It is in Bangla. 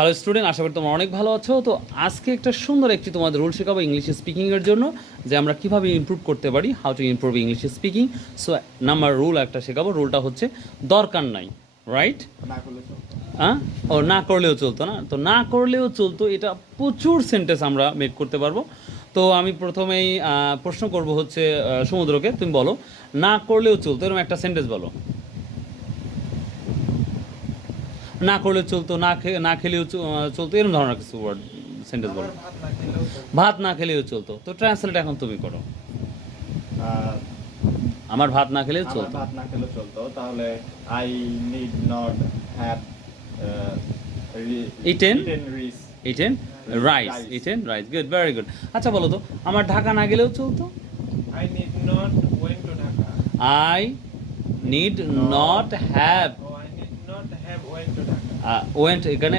হ্যালো স্টুডেন্ট, আশা করি তোমরা অনেক ভালো আছো। তো আজকে একটা সুন্দর একটি তোমাদের রুল শেখাবো ইংলিশ স্পিকিংয়ের জন্য, যে আমরা কীভাবে ইমপ্রুভ করতে পারি, how to improve English speaking. So number rule একটা শেখাবো। রুলটা হচ্ছে দরকার নাই, রাইট? না করলে চলতো। হ্যাঁ, ও না করলেও চলতো না, তো না করলেও চলতো, এটা প্রচুর সেন্টেন্স আমরা মেক করতে পারবো। তো আমি প্রথমেই প্রশ্ন করব হচ্ছে সমুদ্রকে, তুমি বলো না করলেও চলতো এরকম একটা সেন্টেন্স বলো। না করলেও চলতো, না খেলেও চলতো, এরকম ধরনের কিছু ওয়ার্ড সেন্টেন্স বলো। আমার ভাত না খেলেও চলতো। ভাত না খেলেও চলতো, তো ট্রান্সলেট এখন তুমি করো। আহ, আমার ভাত না খেলেও আমার চলতো। ভাত না খেলেও চলতো, তাহলে I need not have Eaten? Rice. Eaten rice, Rice. Eaten rice, good, very good. আচ্ছা বলো তো, আমার ঢাকা না গেলেও চলতো। I need not went to Dhaka. I need not have I need not have went to Dhaka. Went, এখানে